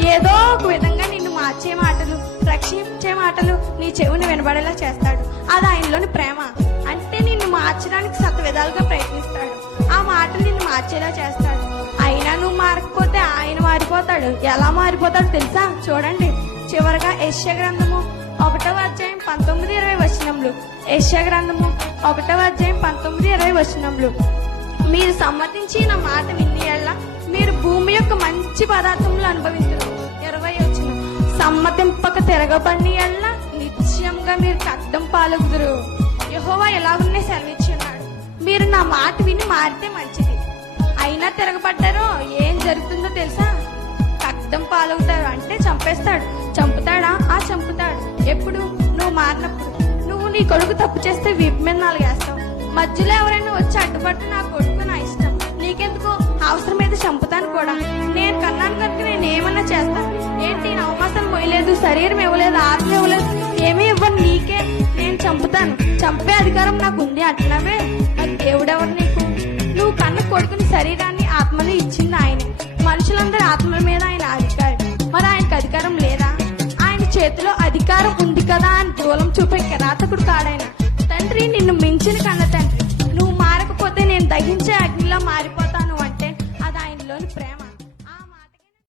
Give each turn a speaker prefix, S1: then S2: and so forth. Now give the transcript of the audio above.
S1: ఏదో ఒక విధంగా నిన్ను మార్చే మాటలు రక్షించే మాటలు నీ చెవిని వినబడేలా చేస్తాడు. అది ఆయనలోని ప్రేమ. అంటే నిన్ను మార్చడానికి సత విధాలుగా ప్రయత్నిస్తాడు. ఆ మాటలు నిన్ను మార్చేలా చేస్తాడు. అయినా నువ్వు మారకపోతే ఆయన మారిపోతాడు. ఎలా మారిపోతాడు తెలుసా? చూడండి. చివరగా యశ్య గ్రంథము ఒకటవ అధ్యాయం పంతొమ్మిది ఇరవై వచనములు. యశ్య గ్రంథము ఒకటవ అధ్యాయం పంతొమ్మిది ఇరవై వచనములు. మీరు సమ్మతించి నా మాట విని మీరు భూ యొక్క మంచి పదార్థములు అనుభవించరు ఇరవై వచ్చిన సమ్మతింపక తిరగబడి ఎడల నిత్యంగా మీరు కద్దం పాలుగుదురు. యహోవా ఎలా ఉన్నే సెలవిచ్చున్నాడు మీరు నా మాట విని మారితే మంచిది. అయినా తిరగబడ్డారో ఏం జరుగుతుందో తెలుసా? కద్దం పాలవుతారు అంటే చంపేస్తాడు. చంపుతాడా? ఆ చంపుతాడు. ఎప్పుడు? నువ్వు మారినప్పుడు. నువ్వు నీ కొడుకు తప్పు చేస్తే వీపు మీద నాలుగు వేస్తావు మధ్యలో ఎవరైనా వచ్చి అడ్డుపడితే నా కొడుకు చేస్తాను ఏంటి నవమాసం పోయలేదు శరీరం ఇవ్వలేదు ఆత్మ ఇవ్వలేదు ఏమీ ఇవ్వను నీకే. నేను చంపుతాను. చంపే అధికారం నాకు ఉంది అంటున్నావే అది దేవుడెవరు నీకు? నువ్వు కన్న కొడుకుని శరీరాన్ని ఆత్మని ఇచ్చింది ఆయనే. మనుషులందరి ఆత్మల మీద ఆయన అధికారి. మరి ఆయనకు అధికారం లేదా? ఆయన చేతిలో అధికారం ఉంది కదా అని దూలం చూపే కిరాతకుడు కాడాయన తండ్రి నిన్ను మించిన కన్న తండ్రి. నువ్వు మారకపోతే నేను దహించే అగ్నిలో ప్రేమ.